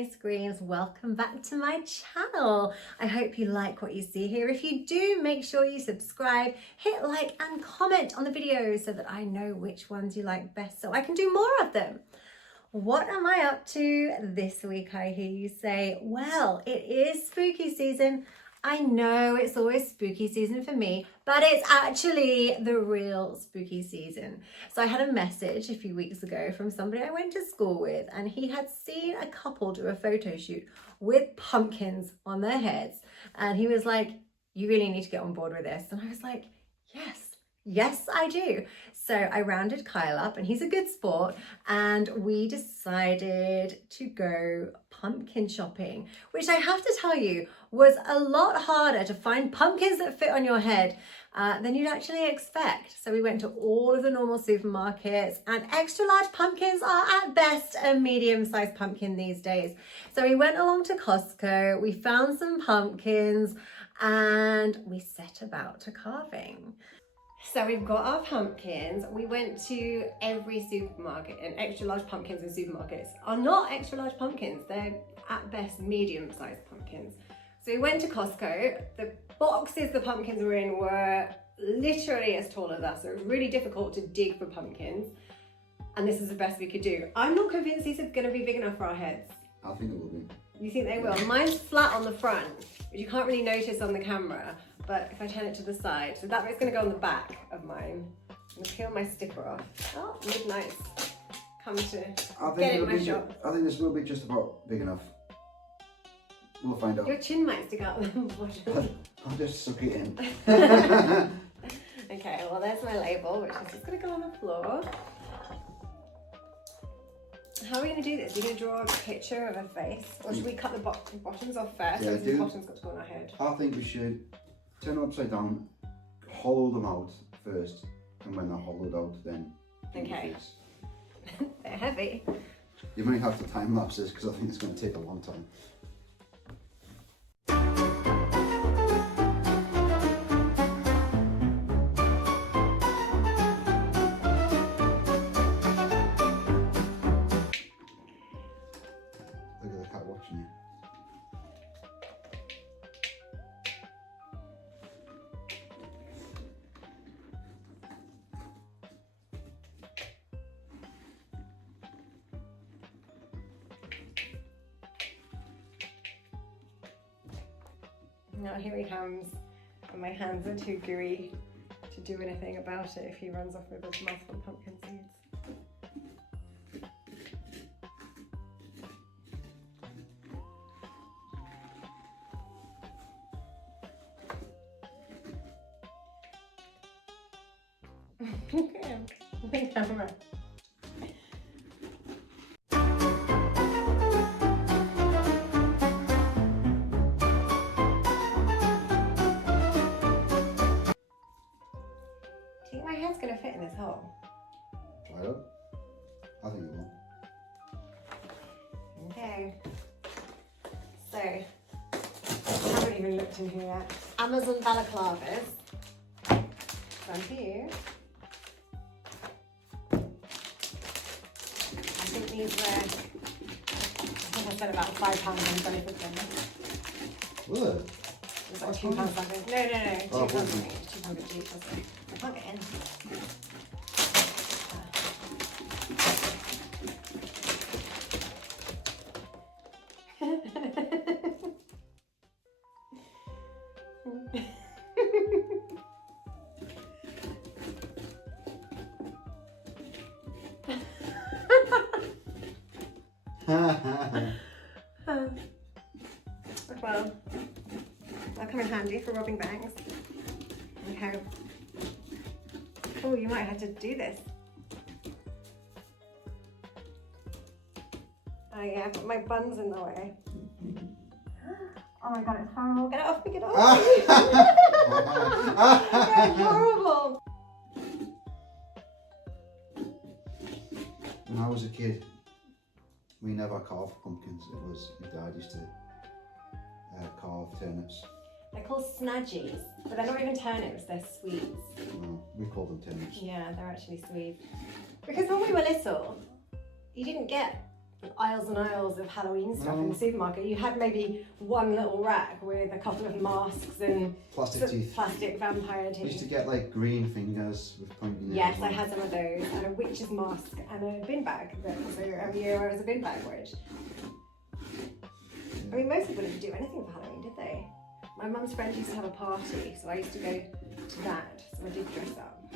Kani Screams, welcome back to my channel. I hope you like what you see here. If you do, make sure you subscribe, hit like and comment on the videos so that I know which ones you like best so I can do more of them. What am I up to this week, I hear you say? Well, it is spooky season. I know it's always spooky season for me, but it's actually the real spooky season. So I had a message a few weeks ago from somebody I went to school with, and he had seen a couple do a photo shoot with pumpkins on their heads. And he was like, you really need to get on board with this. And I was like, yes, I do. So I rounded Kyle up, and he's a good sport, and we decided to go pumpkin shopping, which I have to tell you was a lot harder to find pumpkins that fit on your head than you'd actually expect. So we went to all of the normal supermarkets, and extra large pumpkins are at best a medium-sized pumpkin these days. So we went along to Costco, we found some pumpkins, and we set about to carving. So we've got our pumpkins. We went to every supermarket, and extra large pumpkins in supermarkets are not extra large pumpkins. They're at best medium-sized pumpkins. So we went to Costco. The boxes the pumpkins were in were literally as tall as us. So it was really difficult to dig for pumpkins. And this is the best we could do. I'm not convinced these are gonna be big enough for our heads. I think it will be. You think they will? Mine's flat on the front, which you can't really notice on the camera. But if I turn it to the side, so that bit's gonna go on the back of mine. I'm gonna peel my sticker off. Oh, midnight's come to get in my shop. I think this will be just about big enough. We'll find out. Your chin might stick out the bottom. I'll just suck it in. Okay, well there's my label, which is just gonna go on the floor. How are we gonna do this? Are you gonna draw a picture of a face? Or should we cut the bottoms off first? Yeah, the bottoms got to go on our head. I think we should turn them upside down, hollow them out first, and when they're hollowed out, then do the Okay. face. They're heavy. You might have to time lapse this because I think it's going to take a long time. Look at the cat watching you. Now here he comes, and my hands are too gooey to do anything about it if he runs off with his mouth full of pumpkin seeds. Okay, the camera. Do you think my head's gonna fit in this hole? Try it out. I think it will. Okay. So, I haven't even looked in here yet. Amazon balaclavas. One for you. I think these were, I think I spent about £5 on both of them. Will it? It was like £2 something. No, £2 Oh, something. 200 each or something. I can't get in. Well, that'll come in handy for robbing banks. Okay. Oh, you might have to do this. Oh yeah, but my bun's in the way. Oh my god, it's horrible. Get it off me, get it off me. It's horrible. When I was a kid, we never carved pumpkins. It was my dad used to carve turnips. They're called snadgies, but they're not even turnips, they're swedes. No, we call them turnips. Yeah, they're actually swedes. Because when we were little, you didn't get aisles and aisles of Halloween stuff in the supermarket. You had maybe one little rack with a couple of masks and Plastic teeth. Plastic vampire I teeth. used to get like green fingers with pointy nails. Yes, on I them. had some of those, and a witch's mask and a bin bag. So every year I was a bin bag witch. I mean, most people didn't do anything for Halloween, did they? My mum's friend used to have a party, so I used to go to that, so I did dress up.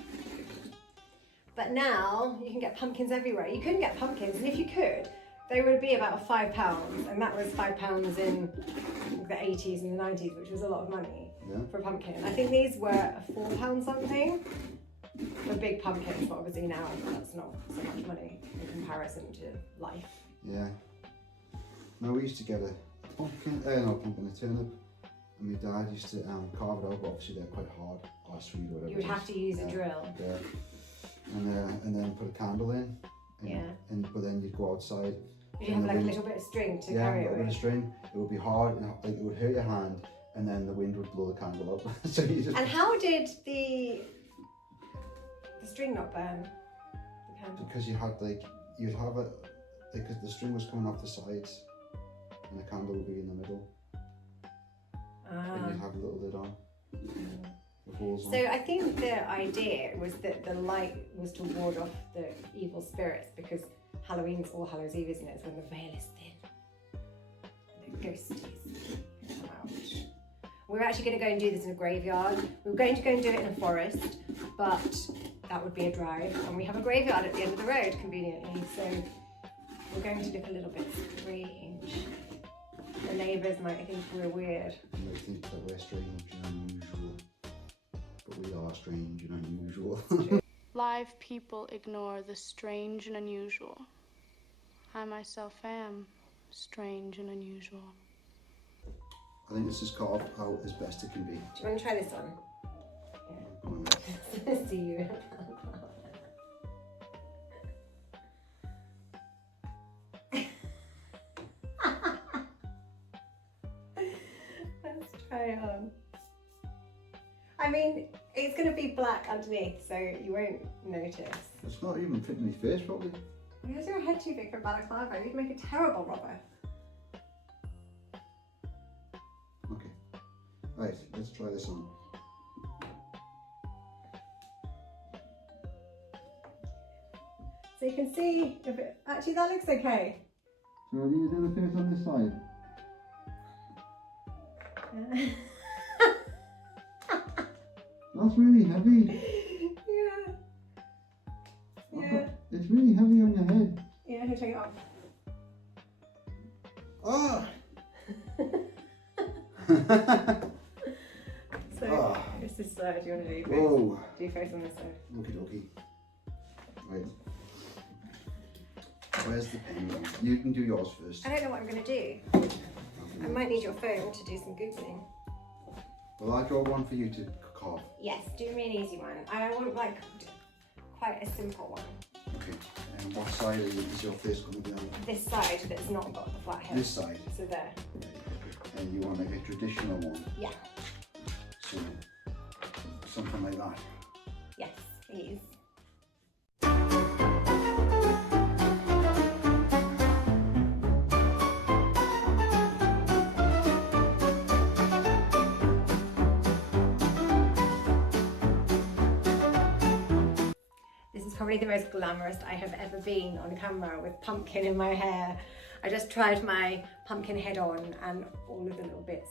But now you can get pumpkins everywhere. You couldn't get pumpkins, and if you could, they would be about £5, and that was £5 in the 80s and the 90s, which was a lot of money for a pumpkin. I think these were £4 something for big pumpkins, but obviously now that's not so much money in comparison to life. Yeah. No, we used to get a pumpkin, a turnip, and my dad used to carve it out, but obviously they're quite hard, or sweet or whatever. You would have to use a drill. Yeah. And then put a candle in. But then you'd go outside. Did you have like a little bit of string to carry it with? Yeah, a bit of string. It would be hard, and it would hurt your hand, and then the wind would blow the candle up. So you just. And how did the string not burn the candle? Because you'd have it, because the string was coming off the sides, and the candle would be in the middle. And you'd have a little lid on. With holes on. So I think the idea was that the light was to ward off the evil spirits, because Halloween's All Hallows Eve, isn't it? It's when the veil is thin. The ghosties come out. We're actually going to go and do this in a graveyard. We were going to go and do it in a forest, but that would be a drive. And we have a graveyard at the end of the road, conveniently. So we're going to look a little bit strange. The neighbours might think we're weird. They might think that we're strange and unusual. But we are strange and unusual. Live people ignore the strange and unusual. I myself am strange and unusual. I think this is carved out as best it can be. Do you want to try this one? Yeah. See you. Let's try it on. I mean, it's going to be black underneath, so you won't notice. It's not even fitting my face properly. Where's your head too big for a balaclava? You'd make a terrible robber. Okay. Right, let's try this on. So you can see if it actually that looks okay. So are you doing the face on this side? Yeah. That's really heavy. Yeah. Yeah. It's really heavy on your head. Yeah, here, take it off. Ah! So this side, do you want to do face? Whoa. Do face on this side. Okie dokie. Right. Where's the pen gone? You can do yours first. I don't know what I'm going to do. I might need your phone to do some Googling. Well, I draw one for you to carve. Yes, do me an easy one. I want like quite a simple one. Okay. And what side is your face going to be on? This side that's not got the flat head. This side. So there. And you want like a traditional one? Yeah. So, something like that. Yes, please. Probably the most glamorous I have ever been on camera, with pumpkin in my hair. I just tried my pumpkin head on and all of the little bits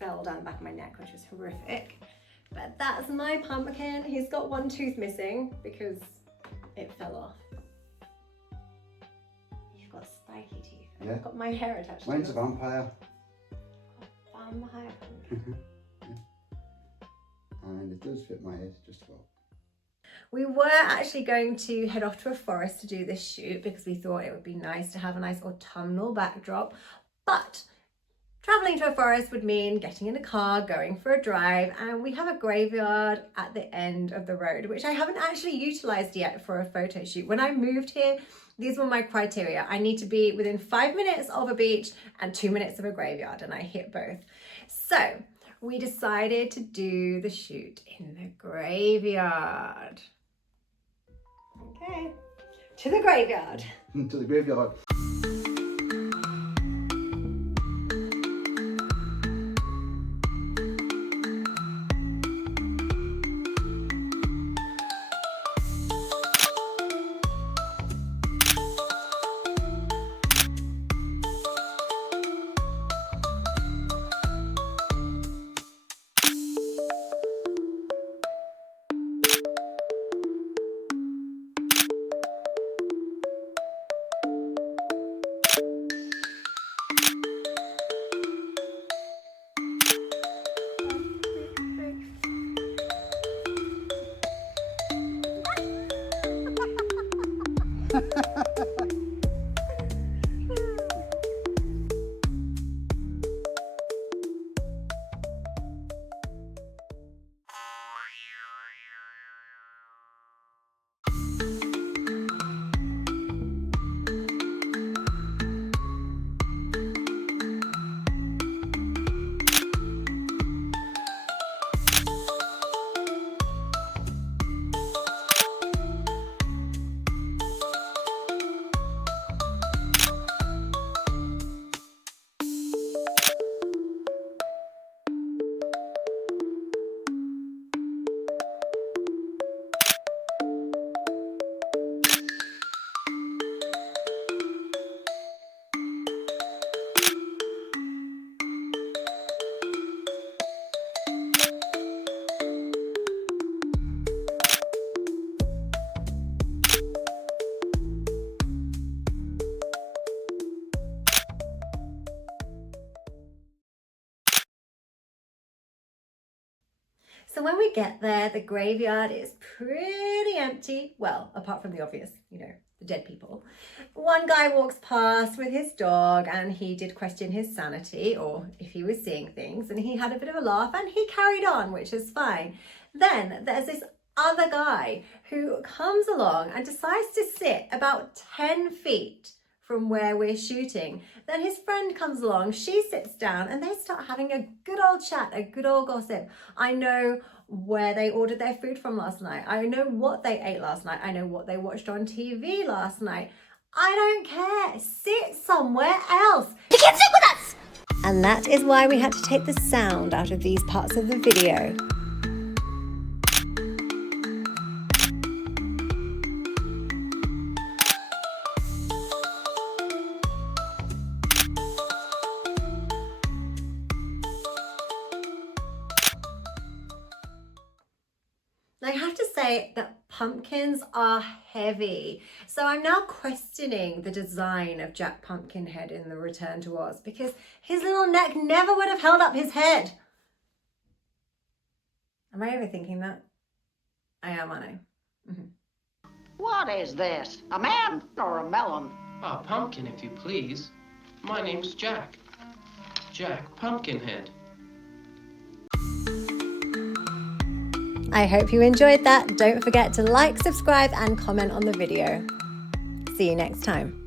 fell down the back of my neck, which was horrific. But that's my pumpkin. He's got one tooth missing because it fell off. You've got spiky teeth. Yeah. I've got my hair attached Mine's to a vampire. Vampire pumpkin. And it does fit my head just about. We were actually going to head off to a forest to do this shoot because we thought it would be nice to have a nice autumnal backdrop, but travelling to a forest would mean getting in a car, going for a drive, and we have a graveyard at the end of the road, which I haven't actually utilised yet for a photo shoot. When I moved here, these were my criteria. I need to be within 5 minutes of a beach and 2 minutes of a graveyard, and I hit both. So we decided to do the shoot in the graveyard. Okay, to the graveyard. To the graveyard. So when we get there, the graveyard is pretty empty. Well, apart from the obvious, you know, the dead people. One guy walks past with his dog and he did question his sanity, or if he was seeing things, and he had a bit of a laugh and he carried on, which is fine. Then there's this other guy who comes along and decides to sit about 10 feet from where we're shooting. Then his friend comes along, she sits down, and they start having a good old chat, a good old gossip. I know where they ordered their food from last night. I know what they ate last night. I know what they watched on TV last night. I don't care. Sit somewhere else. You can't sit with us! And that is why we had to take the sound out of these parts of the video. I have to say that pumpkins are heavy. So I'm now questioning the design of Jack Pumpkinhead in the Return to Oz, because his little neck never would have held up his head. Am I overthinking that? I am, aren't I? Mm-hmm. What is this? A man or a melon? A pumpkin, if you please. My name's Jack. Jack Pumpkinhead. I hope you enjoyed that. Don't forget to like, subscribe, and comment on the video. See you next time.